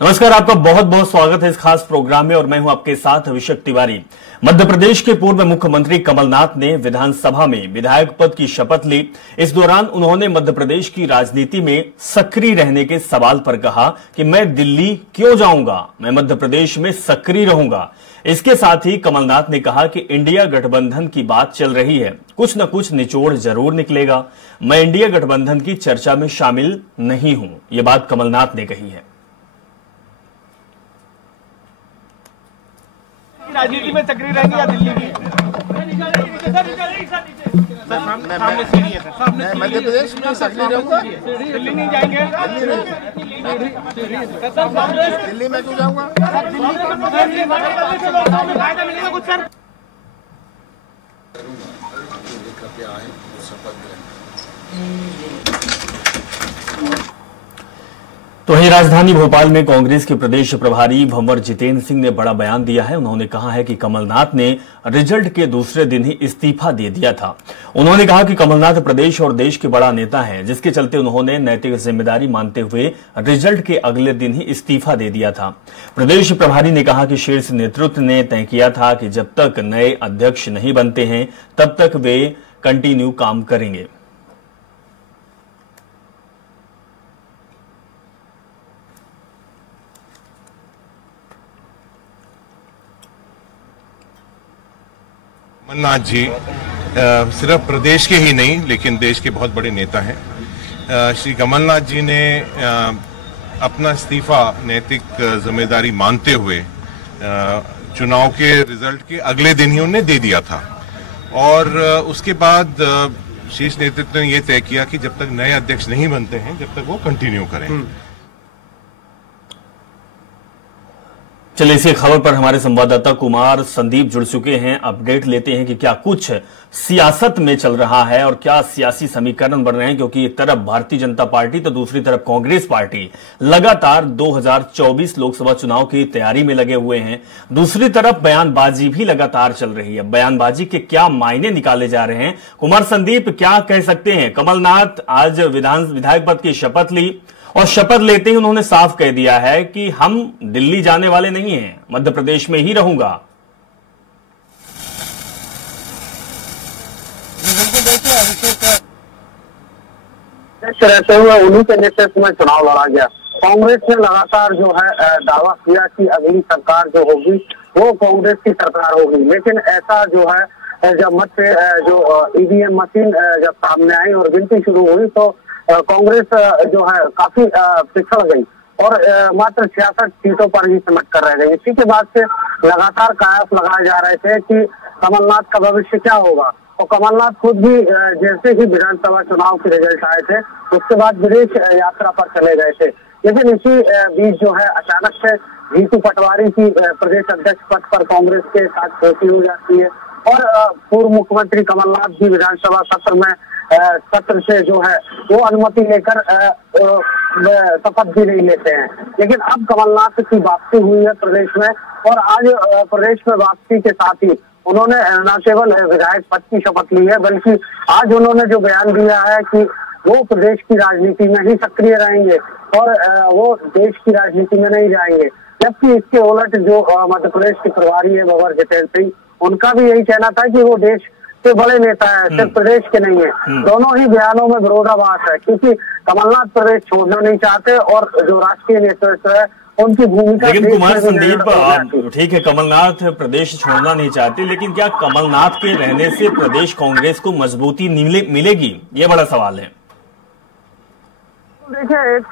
नमस्कार, आपका बहुत बहुत स्वागत है इस खास प्रोग्राम में और मैं हूं आपके साथ अभिषेक तिवारी। मध्य प्रदेश के पूर्व मुख्यमंत्री कमलनाथ ने विधानसभा में विधायक पद की शपथ ली। इस दौरान उन्होंने मध्य प्रदेश की राजनीति में सक्रिय रहने के सवाल पर कहा कि मैं दिल्ली क्यों जाऊंगा, मैं मध्य प्रदेश में सक्रिय रहूंगा। इसके साथ ही कमलनाथ ने कहा कि इंडिया गठबंधन की बात चल रही है, कुछ न कुछ निचोड़ जरूर निकलेगा। मैं इंडिया गठबंधन की चर्चा में शामिल नहीं हूं, यह बात कमलनाथ ने कही है। राजनीति में सक्रिय रहेंगे या दिल्ली की? मैं मध्य प्रदेश में सक्रिय रहूंगा। दिल्ली नहीं जाएंगे? दिल्ली में क्यों जाऊंगा? तो वहीं राजधानी भोपाल में कांग्रेस के प्रदेश प्रभारी भंवर जितेंद्र सिंह ने बड़ा बयान दिया है। उन्होंने कहा है कि कमलनाथ ने रिजल्ट के दूसरे दिन ही इस्तीफा दे दिया था। उन्होंने कहा कि कमलनाथ प्रदेश और देश के बड़ा नेता हैं, जिसके चलते उन्होंने नैतिक जिम्मेदारी मानते हुए रिजल्ट के अगले दिन ही इस्तीफा दे दिया था। प्रदेश प्रभारी ने कहा कि शीर्ष नेतृत्व ने तय किया था कि जब तक नए अध्यक्ष नहीं बनते हैं तब तक वे कंटिन्यू काम करेंगे। कमलनाथ जी सिर्फ प्रदेश के ही नहीं लेकिन देश के बहुत बड़े नेता हैं। श्री कमलनाथ जी ने अपना इस्तीफा नैतिक जिम्मेदारी मानते हुए चुनाव के रिजल्ट के अगले दिन ही उन्हें दे दिया था और उसके बाद शीर्ष नेतृत्व ने यह तय किया कि जब तक नए अध्यक्ष नहीं बनते हैं तब तक वो कंटिन्यू करें। चलिए, इसी खबर पर हमारे संवाददाता कुमार संदीप जुड़ चुके हैं। अपडेट लेते हैं कि क्या कुछ सियासत में चल रहा है और क्या सियासी समीकरण बन रहे हैं, क्योंकि एक तरफ भारतीय जनता पार्टी तो दूसरी तरफ कांग्रेस पार्टी लगातार 2024 लोकसभा चुनाव की तैयारी में लगे हुए हैं। दूसरी तरफ बयानबाजी भी लगातार चल रही है। बयानबाजी के क्या मायने निकाले जा रहे हैं? कुमार संदीप, क्या कह सकते हैं? कमलनाथ आज विधायक पद की शपथ ली और शपथ लेते ही उन्होंने साफ कह दिया है कि हम दिल्ली जाने वाले नहीं हैं, मध्य प्रदेश में ही रहूंगा। रहते हुए उन्हीं के नेतृत्व में चुनाव लड़ा गया। कांग्रेस ने लगातार जो है दावा किया कि अगली सरकार जो होगी वो कांग्रेस की सरकार होगी, लेकिन ऐसा जो है जब मत से जो ईवीएम मशीन जब सामने आई और गिनती शुरू हुई तो कांग्रेस जो है काफी पिछड़ गई और मात्र 66 सीटों पर ही सिमट कर रह गई। इसी के बाद से लगातार कयास लगाए जा रहे थे कि कमलनाथ का भविष्य क्या होगा। और कमलनाथ खुद भी जैसे ही विधानसभा चुनाव के रिजल्ट आए थे उसके बाद विदेश यात्रा पर चले गए थे, लेकिन इसी बीच जो है अचानक से जीतू पटवारी की प्रदेश अध्यक्ष पद पर कांग्रेस के साथ खेती हो जाती है और पूर्व मुख्यमंत्री कमलनाथ भी विधानसभा सत्र से जो है वो अनुमति लेकर शपथ भी नहीं लेते हैं। लेकिन अब कमलनाथ की वापसी हुई है प्रदेश में और आज प्रदेश में वापसी के साथ ही उन्होंने न केवल विधायक पद की शपथ ली है बल्कि आज उन्होंने जो बयान दिया है कि वो प्रदेश की राजनीति में ही सक्रिय रहेंगे और वो देश की राजनीति में नहीं जाएंगे। जबकि इसके उलट जो मध्य प्रदेश के प्रभारी है भंवर जितेंद्र सिंह, उनका भी यही कहना था कि वो देश के बड़े नेता है, सिर्फ प्रदेश के नहीं है। दोनों ही बयानों में विरोधाभास है क्योंकि कमलनाथ प्रदेश छोड़ना नहीं चाहते और जो राष्ट्रीय नेतृत्व है उनकी भूमिका। लेकिन कुमार संदीप, ठीक है, कमलनाथ प्रदेश छोड़ना नहीं चाहते, लेकिन क्या कमलनाथ के रहने से प्रदेश कांग्रेस को मजबूती मिलेगी? ये बड़ा सवाल है। देखिए, एक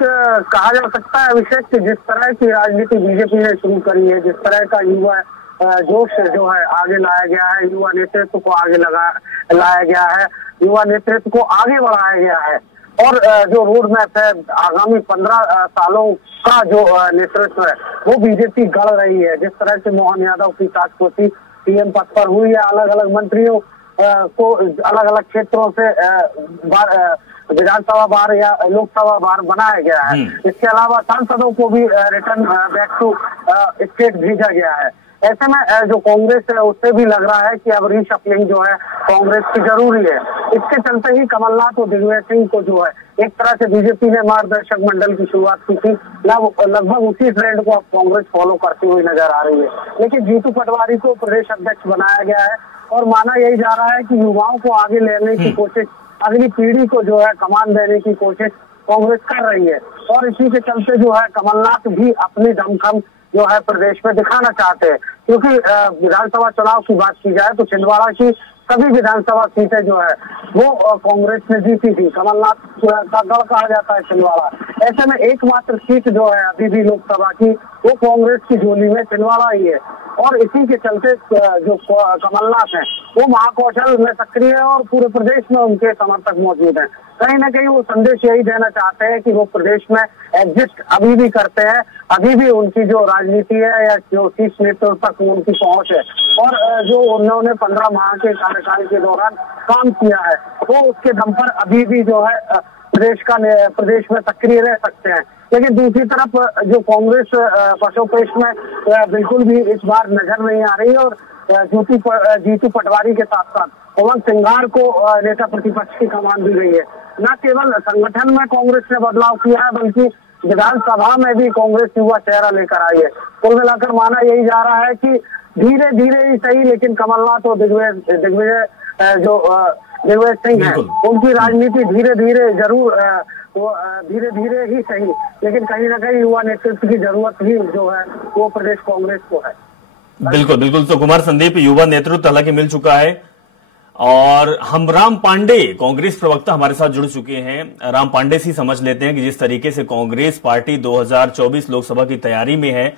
कहा जा सकता है अभिषेक कि जिस तरह की राजनीति बीजेपी ने शुरू करी है, जिस तरह का युवा जोश जो है आगे लाया गया है, युवा नेतृत्व को आगे लाया गया है, युवा नेतृत्व को आगे बढ़ाया गया है और जो रोड मैप है आगामी 15 सालों का जो नेतृत्व है वो बीजेपी गढ़ रही है। जिस तरह से मोहन यादव की ताजपोशी सीएम पद पर हुई है, अलग अलग मंत्रियों को अलग अलग क्षेत्रों से विधानसभा बार या लोकसभा बार बनाया गया है। इसके अलावा सांसदों को भी रिटर्न बैक टू स्टेट भेजा गया है ऐसे में जो कांग्रेस है उससे भी लग रहा है कि अब रीशफलिंग जो है कांग्रेस की जरूरी है। इसके चलते ही कमलनाथ और दिग्विजय सिंह को जो है एक तरह से बीजेपी ने मार्गदर्शक मंडल की शुरुआत की थी, लगभग उसी ट्रेंड को अब कांग्रेस फॉलो करती हुई नजर आ रही है। लेकिन जीतू पटवारी को प्रदेश अध्यक्ष बनाया गया है और माना यही जा रहा है कि युवाओं को आगे लेने की कोशिश, अगली पीढ़ी को जो है कमान देने की कोशिश कांग्रेस कर रही है। और इसी के चलते जो है कमलनाथ भी अपनी दमखम जो है प्रदेश में दिखाना चाहते हैं, क्योंकि विधानसभा चुनाव की बात की जाए तो छिंदवाड़ा की सभी विधानसभा सीटें जो है वो कांग्रेस ने जीती थी। कमलनाथ का गढ़ कहा जाता है छिंदवाड़ा। ऐसे में एकमात्र सीट जो है अभी भी लोकसभा की वो कांग्रेस की झोली में छिंदवाड़ा ही है। और इसी के चलते जो कमलनाथ हैं वो महाकौशल में सक्रिय है और पूरे प्रदेश में उनके समर्थक मौजूद हैं। कहीं ना कहीं वो संदेश यही देना चाहते हैं कि वो प्रदेश में एग्जिस्ट अभी भी करते हैं, अभी भी उनकी जो राजनीति है या जो शीर्ष नेतृत्व तक उनकी पहुंच है और जो उन्होंने 15 माह के कार्यकाल के दौरान काम किया है वो उसके दम पर अभी भी जो है प्रदेश में सक्रिय रह सकते हैं। लेकिन दूसरी तरफ जो कांग्रेस पशुपेश में बिल्कुल भी इस बार नजर नहीं आ रही और जीतू पटवारी के साथ साथ पवन सिंघार को नेता प्रतिपक्ष की कमान दी गई है। न केवल संगठन में कांग्रेस ने बदलाव किया है बल्कि विधानसभा में भी कांग्रेस युवा चेहरा लेकर आई है। कुल मिलाकर माना यही जा रहा है कि धीरे धीरे ही सही लेकिन कमलनाथ और दिग्विजय सिंह है उनकी राजनीति धीरे धीरे जरूर धीरे धीरे ही सही लेकिन कहीं ना कहीं युवा नेतृत्व की जरूरत ही जो है वो प्रदेश कांग्रेस को है। बिल्कुल बिल्कुल। तो कुमार संदीप, युवा नेतृत्व हालांकि मिल चुका है और हम राम पांडे कांग्रेस प्रवक्ता हमारे साथ जुड़ चुके हैं। राम पांडे से समझ लेते हैं कि जिस तरीके से कांग्रेस पार्टी 2024 लोकसभा की तैयारी में है।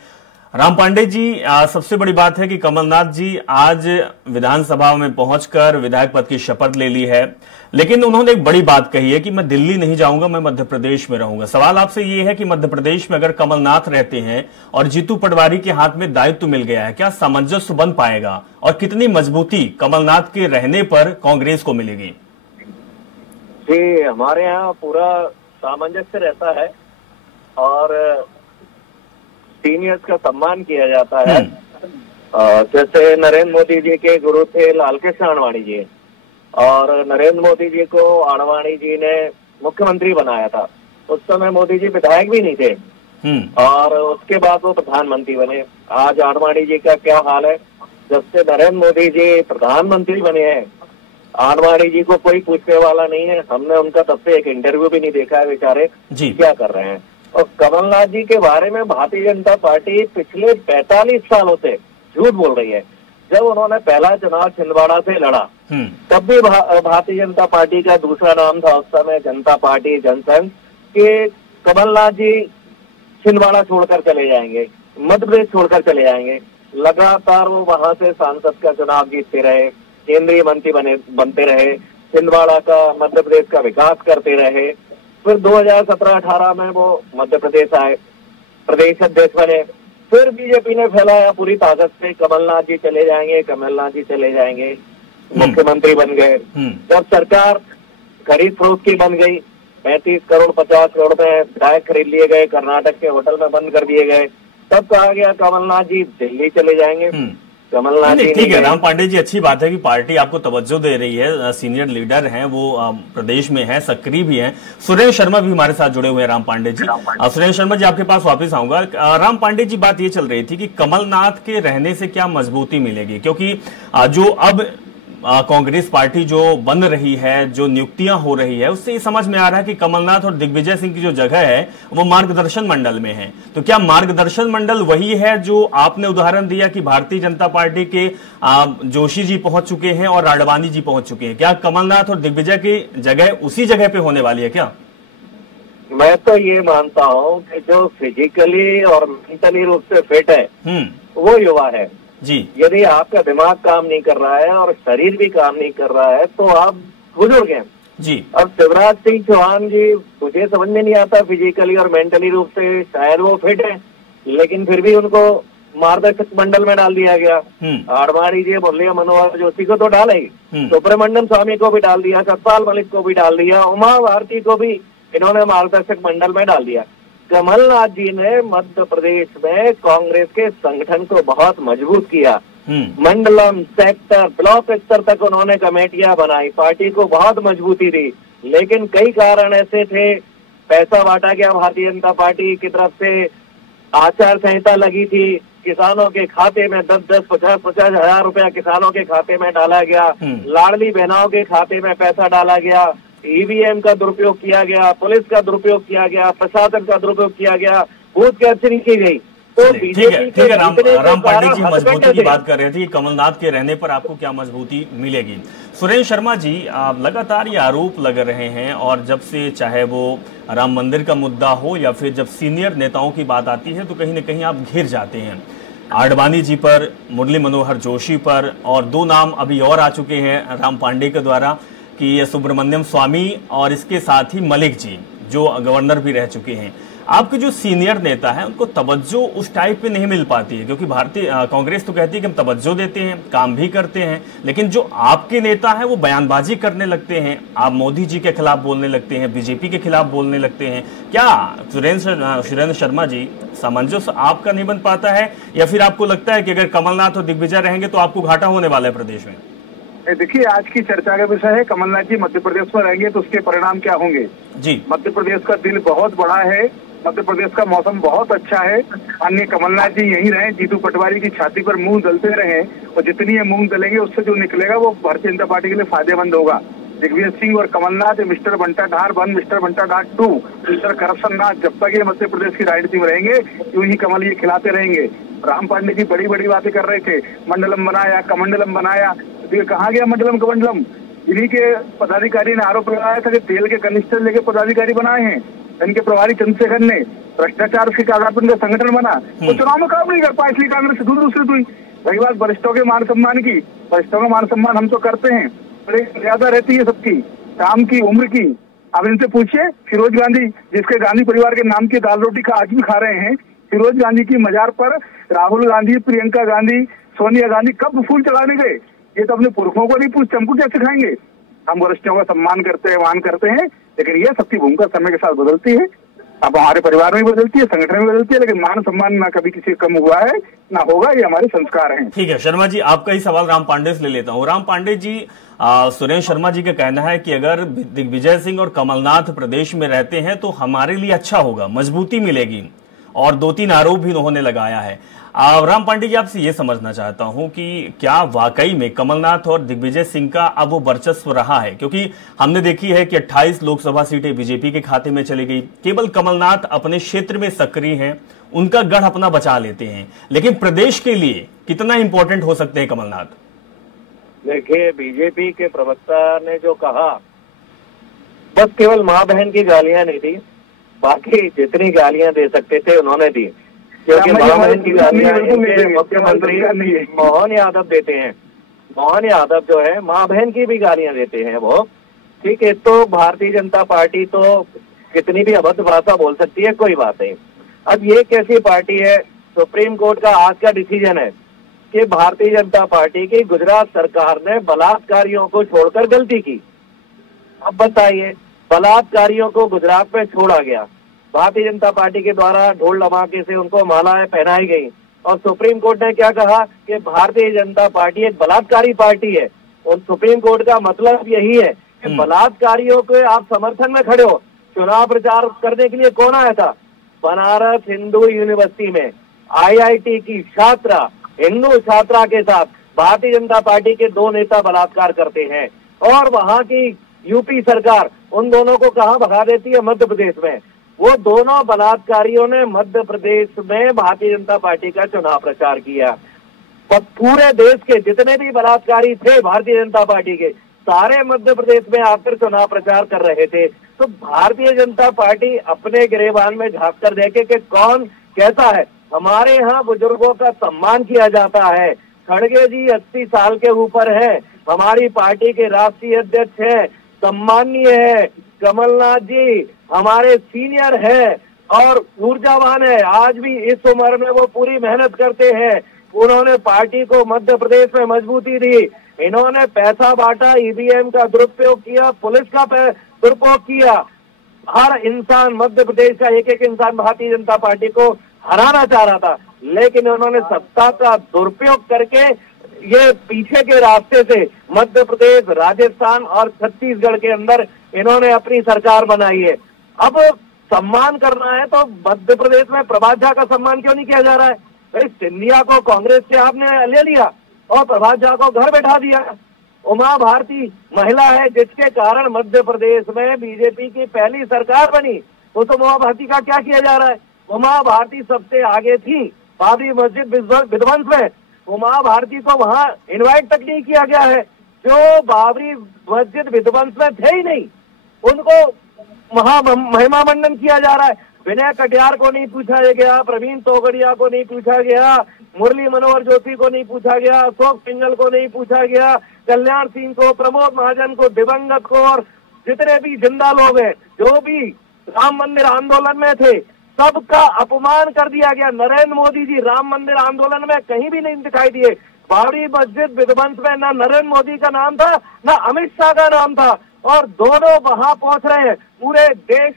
राम पांडे जी, सबसे बड़ी बात है कि कमलनाथ जी आज विधानसभा में पहुंचकर विधायक पद की शपथ ले ली है, लेकिन उन्होंने एक बड़ी बात कही है कि मैं दिल्ली नहीं जाऊंगा, मैं मध्य प्रदेश में रहूंगा। सवाल आपसे ये है कि मध्य प्रदेश में अगर कमलनाथ रहते हैं और जीतू पटवारी के हाथ में दायित्व मिल गया है, क्या सामंजस्य बन पाएगा और कितनी मजबूती कमलनाथ के रहने पर कांग्रेस को मिलेगी? जी, हमारे यहाँ पूरा सामंजस्य रहता है और सीनियर्स का सम्मान किया जाता है। जैसे नरेंद्र मोदी जी के गुरु थे लालकृष्ण आडवाणी जी और नरेंद्र मोदी जी को आडवाणी जी ने मुख्यमंत्री बनाया था। उस समय मोदी जी विधायक भी नहीं थे और उसके बाद वो प्रधानमंत्री बने। आज आडवाणी जी का क्या हाल है? जब से नरेंद्र मोदी जी प्रधानमंत्री बने हैं आडवाणी जी को कोई पूछने वाला नहीं है। हमने उनका तब से एक इंटरव्यू भी नहीं देखा है, बेचारे क्या कर रहे हैं। और कमलनाथ जी के बारे में भारतीय जनता पार्टी पिछले 45 सालों से झूठ बोल रही है। जब उन्होंने पहला चुनाव छिंदवाड़ा से लड़ा तब भी भारतीय जनता पार्टी का दूसरा नाम था उस समय जनता पार्टी जनसंघ के कमलनाथ जी छिंदवाड़ा छोड़कर चले जाएंगे, मध्य प्रदेश छोड़कर चले जाएंगे। लगातार वो वहां से सांसद का चुनाव जीतते रहे, केंद्रीय मंत्री बनते रहे, छिंदवाड़ा का मध्य प्रदेश का विकास करते रहे। फिर 2017-18 में वो मध्य प्रदेश आए, प्रदेश अध्यक्ष बने। फिर बीजेपी ने फैलाया पूरी ताकत से कमलनाथ जी चले जाएंगे, कमलनाथ जी चले जाएंगे, मुख्यमंत्री बन गए। जब सरकार खरीद फरोख्त की बन गई, 35 करोड़ 50 करोड़ में विधायक खरीद लिए गए, कर्नाटक के होटल में बंद कर दिए गए, तब कहा गया कमलनाथ जी दिल्ली चले जाएंगे। कमलनाथ जी ठीक है। राम पांडे जी, अच्छी बात है कि पार्टी आपको तवज्जो दे रही है, सीनियर लीडर हैं वो, प्रदेश में है, सक्रिय भी हैं। सुरेश शर्मा भी हमारे साथ जुड़े हुए हैं। राम पांडे जी, सुरेश शर्मा जी आपके पास वापस आऊंगा। राम पांडे जी, बात ये चल रही थी कि कमलनाथ के रहने से क्या मजबूती मिलेगी, क्योंकि जो अब कांग्रेस पार्टी जो बन रही है, जो नियुक्तियां हो रही है, उससे ये समझ में आ रहा है कि कमलनाथ और दिग्विजय सिंह की जो जगह है वो मार्गदर्शन मंडल में है। तो क्या मार्गदर्शन मंडल वही है जो आपने उदाहरण दिया कि भारतीय जनता पार्टी के जोशी जी पहुंच चुके हैं और आडवाणी जी पहुंच चुके हैं? क्या कमलनाथ और दिग्विजय की जगह उसी जगह पे होने वाली है क्या? मैं तो ये मानता हूँ कि जो फिजिकली और मेंटली रूप से फिट है वो युवा है जी। यदि आपका दिमाग काम नहीं कर रहा है और शरीर भी काम नहीं कर रहा है तो आप बुजुर्ग हैं जी। अब शिवराज सिंह चौहान जी, मुझे समझ में नहीं आता फिजिकली और मेंटली रूप से शायद वो फिट है, लेकिन फिर भी उनको मार्गदर्शक मंडल में डाल दिया गया। आडवाणी जी, मुरली मनोहर जोशी को तो डाला ही, सुब्रमण्यम स्वामी को भी डाल दिया, सतपाल मलिक को भी डाल दिया, उमा भारती को भी इन्होंने मार्गदर्शक मंडल में डाल दिया। कमलनाथ जी ने मध्य प्रदेश में कांग्रेस के संगठन को बहुत मजबूत किया। मंडलम, सेक्टर, ब्लॉक स्तर तक उन्होंने कमेटियां बनाई, पार्टी को बहुत मजबूती दी। लेकिन कई कारण ऐसे थे, पैसा बांटा गया भारतीय जनता पार्टी की तरफ से, आचार संहिता लगी थी, किसानों के खाते में 10-10, 50-50 हजार रुपया किसानों के खाते में डाला गया, लाडली बहनाओं के खाते में पैसा डाला गया, ईवीएम का दुरुपयोग किया गया, पुलिस का दुरुपयोग किया गया, प्रशासन का दुरुपयोग किया गया, बूथ कैप्चरिंग की गई। तो ठीक है राम पांडे जी मजबूती की बात कर रहे थे कि कमलनाथ के रहने पर आपको क्या मजबूती मिलेगी। सुरेंद्र शर्मा जी, आप लगातार ये आरोप लग रहे हैं और जब से चाहे वो राम मंदिर का मुद्दा हो या फिर जब सीनियर नेताओं की बात आती है तो कहीं ना कहीं आप घिर जाते हैं। आडवाणी जी पर, मुरली मनोहर जोशी पर, और दो नाम अभी और आ चुके हैं राम पांडे के द्वारा कि सुब्रमण्यम स्वामी और इसके साथ ही मलिक जी जो गवर्नर भी रह चुके हैं। आपके जो सीनियर नेता हैं उनको तवज्जो उस टाइप पे नहीं मिल पाती है, क्योंकि भारतीय कांग्रेस तो कहती है कि हम तवज्जो देते हैं, काम भी करते हैं, लेकिन जो आपके नेता हैं वो बयानबाजी करने लगते हैं, आप मोदी जी के खिलाफ बोलने लगते हैं, बीजेपी के खिलाफ बोलने लगते हैं। क्या सुरेंद्र शर्मा जी, सामंजस्य आपका नहीं बन पाता है या फिर आपको लगता है कि अगर कमलनाथ और दिग्विजय रहेंगे तो आपको घाटा होने वाला है प्रदेश में? देखिए, आज की चर्चा का विषय है कमलनाथ जी मध्य प्रदेश में रहेंगे तो उसके परिणाम क्या होंगे जी। मध्य प्रदेश का दिल बहुत बड़ा है, मध्य प्रदेश का मौसम बहुत अच्छा है। अन्य कमलनाथ जी यहीं रहे, जीतू पटवारी की छाती पर मूंग दलते रहे, और जितनी ये मूंग दलेंगे उससे जो निकलेगा वो भारतीय जनता पार्टी के लिए फायदेमंद होगा। दिग्विजय सिंह और कमलनाथ मिस्टर बंटा ढार 1, मिस्टर बंटा ढार 2, मिस्टर करप्शन नाथ, जब तक ये मध्य प्रदेश की राजनीति में रहेंगे यूं ही कमल ये खिलाते रहेंगे। राम पांडे जी बड़ी बड़ी बातें कर रहे थे, मंडलम बनाया, कमंडलम बनाया, तो कहाँ गया मंडलम कमंडलम? इन्हीं के पदाधिकारी ने आरोप लगाया था कि तेल के कनिस्टर लेके पदाधिकारी बनाए हैं, इनके प्रभारी चंद्रशेखर ने भ्रष्टाचार के आधार पर इनका संगठन बना, तो चुनाव में काम नहीं कर पाया, इसलिए कांग्रेस दूसरी हुई। रही बात वरिष्ठों के मान सम्मान की, वरिष्ठों का मान सम्मान हम तो करते हैं, ज्यादा रहती है सबकी, काम की, उम्र की। अब इनसे पूछिए, फिरोज गांधी जिसके गांधी परिवार के नाम की दाल रोटी का आज भी खा रहे हैं, फिरोज गांधी की मजार पर राहुल गांधी, प्रियंका गांधी, सोनिया गांधी कब फूल चढ़ाने गए? ये तो अपने पुरखों को नहीं पूछते, हमको क्या सिखाएंगे? हम वरिष्ठों का सम्मान करते हैं, मान करते हैं, लेकिन ये सबकी भूमिका समय के साथ बदलती है। अब हमारे परिवार में भी बदलती है, संगठन में बदलती है, लेकिन मान सम्मान ना कभी किसी कम हुआ है ना होगा, ये हमारे संस्कार हैं। ठीक है शर्मा जी, आपका ही सवाल राम पांडे से ले लेता हूँ। राम पांडे जी, सुरेंद्र शर्मा जी का कहना है कि अगर दिग्विजय सिंह और कमलनाथ प्रदेश में रहते हैं तो हमारे लिए अच्छा होगा, मजबूती मिलेगी, और 2-3 आरोप भी उन्होंने लगाया है। राम पांडे जी, आपसे ये समझना चाहता हूं कि क्या वाकई में कमलनाथ और दिग्विजय सिंह का अब वो वर्चस्व रहा है? क्योंकि हमने देखी है कि 28 लोकसभा सीटें बीजेपी के खाते में चली गई, केवल कमलनाथ अपने क्षेत्र में सक्रिय हैं, उनका गढ़ अपना बचा लेते हैं, लेकिन प्रदेश के लिए कितना इंपॉर्टेंट हो सकते हैं कमलनाथ? देखिए, बीजेपी के प्रवक्ता ने जो कहा, बस केवल माँ बहन की गालियां नहीं थी, बाकी जितनी गालियां दे सकते थे उन्होंने दी, क्योंकि माँ बहन की गालियां मुख्यमंत्री मोहन यादव देते हैं। मोहन यादव जो है माँ बहन की भी गालियां देते हैं वो, ठीक है। तो भारतीय जनता पार्टी तो कितनी भी अभद्र भाषा बोल सकती है, कोई बात नहीं। अब ये कैसी पार्टी है? सुप्रीम कोर्ट का आज का डिसीजन है कि भारतीय जनता पार्टी की गुजरात सरकार ने बलात्कारियों को छोड़कर गलती की। अब बताइए, बलात्कारियों को गुजरात में छोड़ा गया, भारतीय जनता पार्टी के द्वारा ढोल धमाके से उनको मालाएं पहनाई गई, और सुप्रीम कोर्ट ने क्या कहा कि भारतीय जनता पार्टी एक बलात्कारी पार्टी है। और सुप्रीम कोर्ट का मतलब यही है कि बलात्कारियों के आप समर्थन में खड़े हो। चुनाव प्रचार करने के लिए कौन आया था? बनारस हिंदू यूनिवर्सिटी में IIT की छात्रा, हिंदू छात्रा के साथ भारतीय जनता पार्टी के 2 नेता बलात्कार करते हैं, और वहां की यूपी सरकार उन दोनों को कहां भगा देती है? मध्य प्रदेश में। वो दोनों बलात्कारियों ने मध्य प्रदेश में भारतीय जनता पार्टी का चुनाव प्रचार किया। और पूरे देश के जितने भी बलात्कारी थे भारतीय जनता पार्टी के, सारे मध्य प्रदेश में आकर चुनाव प्रचार कर रहे थे। तो भारतीय जनता पार्टी अपने गिरेबान में झांक कर देखे कि कौन कैसा है। हमारे यहाँ बुजुर्गों का सम्मान किया जाता है। खड़गे जी 80 साल के ऊपर है, हमारी पार्टी के राष्ट्रीय अध्यक्ष है, सम्मानीय है। कमलनाथ जी हमारे सीनियर है और ऊर्जावान है, आज भी इस उम्र में वो पूरी मेहनत करते हैं। उन्होंने पार्टी को मध्य प्रदेश में मजबूती दी। इन्होंने पैसा बांटा, EVM का दुरुपयोग किया, पुलिस का दुरुपयोग किया, हर इंसान, मध्य प्रदेश का एक एक इंसान भारतीय जनता पार्टी को हराना चाह रहा था, लेकिन उन्होंने सत्ता का दुरुपयोग करके ये पीछे के रास्ते से मध्य प्रदेश, राजस्थान और छत्तीसगढ़ के अंदर इन्होंने अपनी सरकार बनाई है। अब सम्मान करना है तो मध्य प्रदेश में प्रभात झा का सम्मान क्यों नहीं किया जा रहा है? भाई सिंधिया को कांग्रेस से आपने ले लिया और प्रभात झा को घर बैठा दिया। उमा भारती महिला है जिसके कारण मध्य प्रदेश में बीजेपी की पहली सरकार बनी, वो तो उमा भारती का क्या किया जा रहा है? उमा भारती सबसे आगे थी बाबरी मस्जिद विध्वंस में, उमा भारती को वहां इनवाइट तक नहीं किया गया है। जो बाबरी मस्जिद विध्वंस में थे ही नहीं, उनको महिमा मंडन किया जा रहा है। विनय कटियार को नहीं पूछा गया, प्रवीण तोगड़िया को नहीं पूछा गया, मुरली मनोहर जोशी को नहीं पूछा गया, अशोक पिंगल को नहीं पूछा गया, कल्याण सिंह को, प्रमोद महाजन को, दिवंगत को और जितने भी जिंदा लोग हैं जो भी राम मंदिर आंदोलन में थे, सबका अपमान कर दिया गया। नरेंद्र मोदी जी राम मंदिर आंदोलन में कहीं भी नहीं दिखाई दिए। बाबरी मस्जिद विध्वंस में ना नरेंद्र मोदी का नाम था ना अमित शाह का नाम था, और दोनों वहां पहुंच रहे हैं। पूरे देश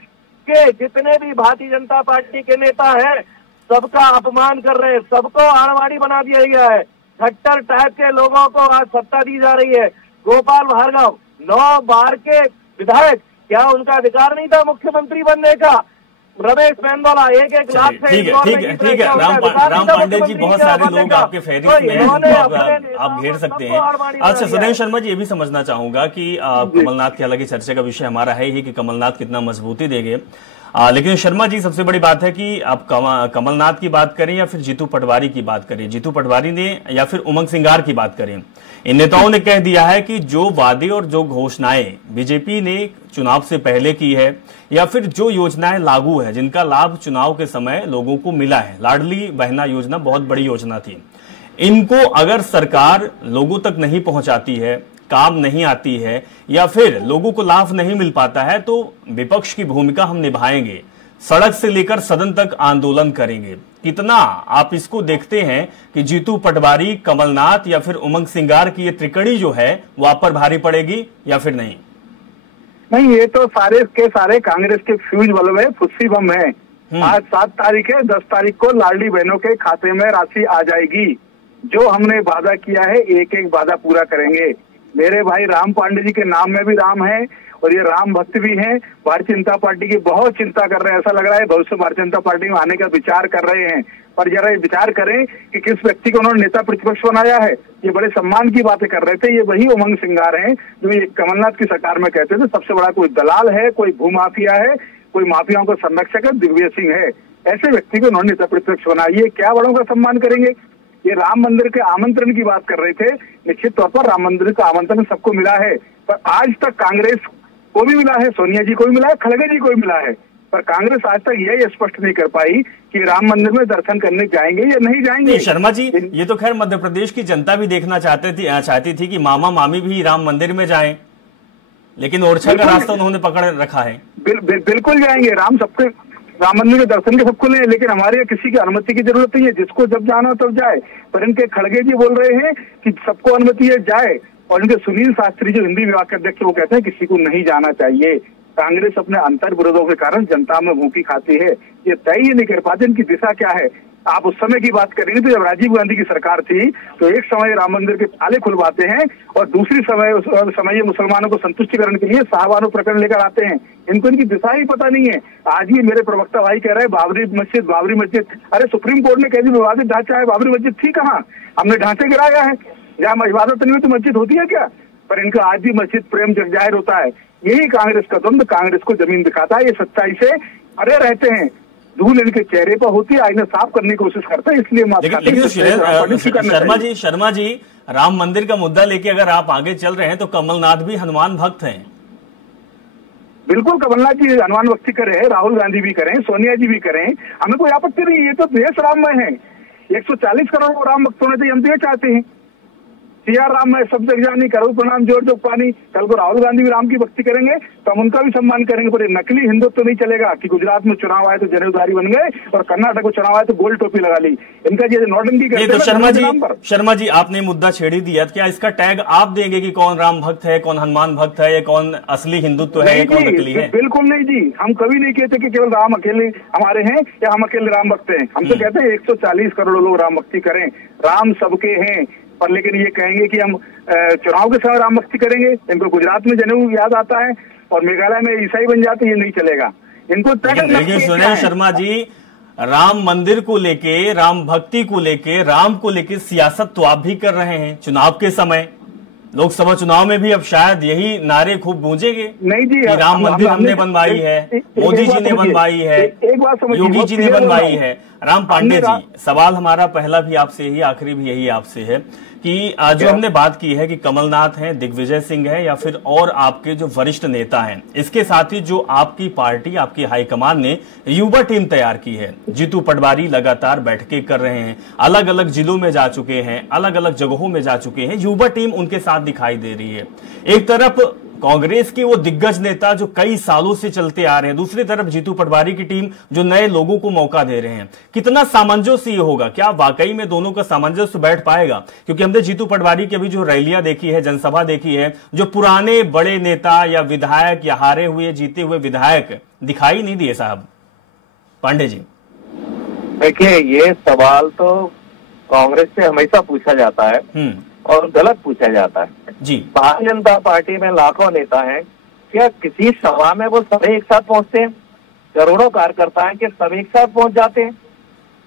के जितने भी भारतीय जनता पार्टी के नेता हैं सबका अपमान कर रहे हैं, सबको आड़वाड़ी बना दिया गया है। खट्टर टाइप के लोगों को आज सत्ता दी जा रही है। गोपाल भार्गव 9 बार के विधायक, क्या उनका अधिकार नहीं था मुख्यमंत्री बनने का? रमेश मेंदोला 1-1 लाख से ठीक है। राम पांडे जी, बहुत सारे लोग आपके फहरिस्त में हैं, आप घेर सकते हैं। अच्छा सुरेश शर्मा जी, ये भी समझना चाहूंगा कि कमलनाथ की, हालांकि चर्चा का विषय हमारा है ही कि कमलनाथ कितना मजबूती देंगे, लेकिन शर्मा जी सबसे बड़ी बात है कि आप कमलनाथ की बात करें या फिर जीतू पटवारी की बात करें, जीतू पटवारी ने या फिर उमंग सिंगार की बात करें, इन नेताओं ने कह दिया है कि जो वादे और जो घोषणाएं बीजेपी ने चुनाव से पहले की है या फिर जो योजनाएं लागू है जिनका लाभ चुनाव के समय लोगों को मिला है, लाडली बहना योजना बहुत बड़ी योजना थी, इनको अगर सरकार लोगों तक नहीं पहुंचाती है, काम नहीं आती है या फिर लोगों को लाभ नहीं मिल पाता है, तो विपक्ष की भूमिका हम निभाएंगे, सड़क से लेकर सदन तक आंदोलन करेंगे। कितना आप इसको देखते हैं कि जीतू पटवारी, कमलनाथ या फिर उमंग सिंगार की ये त्रिकड़ी जो है वो आप पर भारी पड़ेगी या फिर नहीं? नहीं, ये तो सारे के सारे कांग्रेस के फ्यूज बल्ब है, फुस्सी बम है। आज 7 तारीख है, 10 तारीख को लाडली बहनों के खाते में राशि आ जाएगी। जो हमने वादा किया है एक एक वादा पूरा करेंगे। मेरे भाई राम पांडे जी के नाम में भी राम है और ये राम भक्त भी हैं। भारतीय जनता पार्टी की बहुत चिंता कर रहे हैं, ऐसा लग रहा है भविष्य भारतीय जनता पार्टी में आने का विचार कर रहे हैं। पर जरा ये विचार करें कि किस व्यक्ति को उन्होंने नेता प्रतिपक्ष बनाया है। ये बड़े सम्मान की बातें कर रहे थे, ये वही उमंग सिंगार हैं जो ये कमलनाथ की सरकार में कहते थे सबसे बड़ा कोई दलाल है, कोई भूमाफिया है, कोई माफियाओं का संरक्षक है, दिग्विजय सिंह है। ऐसे व्यक्ति को उन्होंने नेता प्रतिपक्ष बनाया, ये क्या बड़ों का सम्मान करेंगे? ये राम मंदिर के आमंत्रण की बात कर रहे थे, निश्चित तौर पर राम मंदिर का आमंत्रण सबको मिला है, पर आज तक कांग्रेस को भी मिला है, सोनिया जी को भी मिला है, खड़गे जी को भी मिला है, पर कांग्रेस आज तक यही स्पष्ट नहीं कर पाई कि राम मंदिर में दर्शन करने जाएंगे या नहीं जाएंगे। शर्मा जी, ये तो खैर मध्य प्रदेश की जनता भी देखना चाहती थी कि मामा मामी भी राम मंदिर में जाएं, लेकिन ओरछा का रास्ता उन्होंने पकड़ रखा है। बिल्कुल जाएंगे, राम मंदिर के दर्शन के सबको ले, लेकिन हमारे यहाँ किसी की अनुमति की जरूरत नहीं है, जिसको जब जाना हो तब जाए। पर इनके खड़गे जी बोल रहे हैं कि सबको अनुमति है जाए, और इनके सुनील शास्त्री जो हिंदी विभाग के अध्यक्ष वो कहते हैं किसी को नहीं जाना चाहिए। कांग्रेस अपने अंतर विरोधों के कारण जनता में भूखी खाती है, ये तय ही नहीं कर पाते इनकी दिशा क्या है। आप उस समय की बात करेंगे तो जब राजीव गांधी की सरकार थी तो एक समय राम मंदिर के ताले खुलवाते हैं और दूसरी समय ये मुसलमानों को संतुष्टिकरण के लिए शाहबानो प्रकरण लेकर आते हैं। इनको इनकी दिशा ही पता नहीं है। आज ही मेरे प्रवक्ता भाई कह रहे हैं बाबरी मस्जिद, अरे सुप्रीम कोर्ट ने कह दी विवादित ढांचा है, बाबरी मस्जिद थी कहाँ? हमने ढांचे गिराया है, जहाँ इबादत नहीं हुई तो मस्जिद होती है क्या? पर इनका आज भी मस्जिद प्रेम जग जाहिर होता है। यही कांग्रेस का द्वंद कांग्रेस को जमीन दिखाता है। ये सच्चाई से अरे रहते हैं, धूल इनके चेहरे पर होती है, आईना साफ करने की कोशिश करते हैं, इसलिए शर्मा जी राम मंदिर का मुद्दा लेके अगर आप आगे चल रहे हैं तो कमलनाथ भी हनुमान भक्त हैं। बिल्कुल, कमलनाथ जी हनुमान भक्ति करें, राहुल गांधी भी करें, सोनिया जी भी करें, हमें कोई आपत्ति नहीं। ये तो देश राममय है, 140 करोड़ राम भक्त होने चाहिए, हम तो ये चाहते हैं। सिया राम मैं सब जग जानी, करो प्रणाम जोर जोग पानी। कल को राहुल गांधी भी राम की भक्ति करेंगे तो हम उनका भी सम्मान करेंगे, पर नकली हिंदुत्व तो नहीं चलेगा कि गुजरात में चुनाव आए तो जनेऊधारी बन गए और कर्नाटक में चुनाव आए तो गोल टोपी लगा ली। इनका ये नौटंकी करते हैं। तो शर्मा जी आपने मुद्दा छेड़ ही दिया, क्या इसका टैग आप देंगे कि कौन राम भक्त है, कौन हनुमान भक्त है, या कौन असली हिंदुत्व है, कौन नकली है? बिल्कुल नहीं जी, हम कभी नहीं कहते कि केवल राम अकेले हमारे हैं या हम अकेले राम भक्त हैं। हम तो कहते हैं 140 करोड़ लोग राम भक्ति करें, राम सबके हैं। पर लेकिन ये कहेंगे कि हम चुनाव के समय राम भक्ति करेंगे, इनको गुजरात में जनेऊ याद आता है और मेघालय में ईसाई बन जाते, ये नहीं चलेगा इनको। लेकिन सुनील शर्मा जी, राम मंदिर को लेके, राम भक्ति को लेके, राम को लेके सियासत तो आप भी कर रहे हैं चुनाव के समय। लोकसभा चुनाव में भी अब शायद यही नारे खूब गूंजेंगे। नहीं जी, राम मंदिर हमने बनवाई है, मोदी जी ने बनवाई है, योगी जी ने बनवाई है। राम पांडे जी, सवाल हमारा पहला भी आपसे ही, आखिरी भी यही आपसे है कि जो हमने बात की है कि कमलनाथ हैं, दिग्विजय सिंह है, या फिर और आपके जो वरिष्ठ नेता हैं, इसके साथ ही जो आपकी पार्टी, आपकी हाईकमान ने युवा टीम तैयार की है। जीतू पटवारी लगातार बैठकें कर रहे हैं, अलग अलग जिलों में जा चुके हैं, अलग अलग जगहों में जा चुके हैं, युवा टीम उनके साथ दिखाई दे रही है। एक तरफ कांग्रेस के वो दिग्गज नेता जो कई सालों से चलते आ रहे हैं, दूसरी तरफ जीतू पटवारी की टीम जो नए लोगों को मौका दे रहे हैं। कितना सामंजस्य ये होगा? क्या वाकई में दोनों का सामंजस्य बैठ पाएगा? क्योंकि हमने जीतू पटवारी की अभी जो रैलियां देखी है, जनसभा देखी है, जो पुराने बड़े नेता या विधायक या हारे हुए जीते हुए विधायक दिखाई नहीं दिए। साहब पांडे जी, देखिए, ये सवाल तो कांग्रेस से हमेशा पूछा जाता है और गलत पूछा जाता है जी। भारतीय जनता पार्टी में लाखों नेता हैं, क्या किसी सभा में वो सब एक साथ पहुंचते हैं? करोड़ों कार्यकर्ता हैं कि सब एक साथ पहुंच जाते हैं?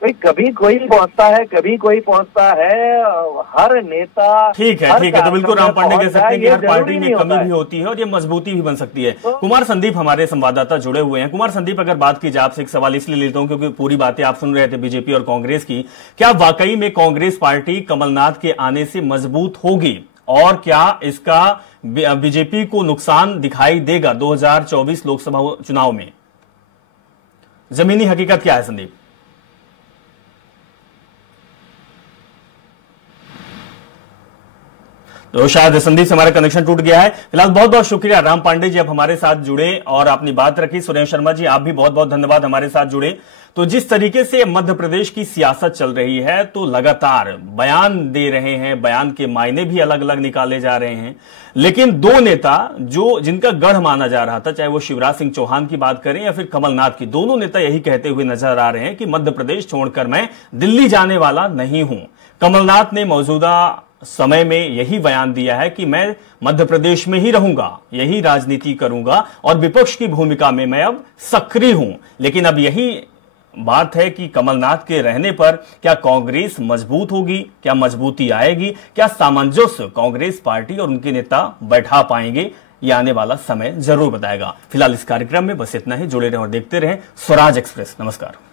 भाई कभी कोई पहुंचता है, कभी कोई पहुंचता है। हर नेता ठीक है, तो बिल्कुल राम पांडे कह सकते हैं कि हर पार्टी में कमी भी होती है और ये मजबूती भी बन सकती है। कुमार संदीप हमारे संवाददाता जुड़े हुए हैं। कुमार संदीप, अगर बात की जाए, आपसे एक सवाल इसलिए लेता हूं क्योंकि पूरी बातें आप सुन रहे थे बीजेपी और कांग्रेस की। क्या वाकई में कांग्रेस पार्टी कमलनाथ के आने से मजबूत होगी और क्या इसका बीजेपी को नुकसान दिखाई देगा 2024 लोकसभा चुनाव में? जमीनी हकीकत क्या है संदीप? तो शायद संदीप से हमारा कनेक्शन टूट गया है। फिलहाल बहुत बहुत शुक्रिया राम पांडे जी, आप हमारे साथ जुड़े और आपने बात रखी। सुरेश शर्मा जी, आप भी बहुत बहुत धन्यवाद हमारे साथ जुड़े। तो जिस तरीके से मध्य प्रदेश की सियासत चल रही है, तो लगातार बयान दे रहे हैं, बयान के मायने भी अलग अलग निकाले जा रहे हैं। लेकिन दो नेता जो जिनका गढ़ माना जा रहा था, चाहे वो शिवराज सिंह चौहान की बात करें या फिर कमलनाथ की, दोनों नेता यही कहते हुए नजर आ रहे हैं कि मध्य प्रदेश छोड़कर मैं दिल्ली जाने वाला नहीं हूं। कमलनाथ ने मौजूदा समय में यही बयान दिया है कि मैं मध्य प्रदेश में ही रहूंगा, यही राजनीति करूंगा और विपक्ष की भूमिका में मैं अब सक्रिय हूं। लेकिन अब यही बात है कि कमलनाथ के रहने पर क्या कांग्रेस मजबूत होगी, क्या मजबूती आएगी, क्या सामंजस्य कांग्रेस पार्टी और उनके नेता बैठा पाएंगे? ये आने वाला समय जरूर बताएगा। फिलहाल इस कार्यक्रम में बस इतना ही। जुड़े रहें और देखते रहें स्वराज एक्सप्रेस। नमस्कार।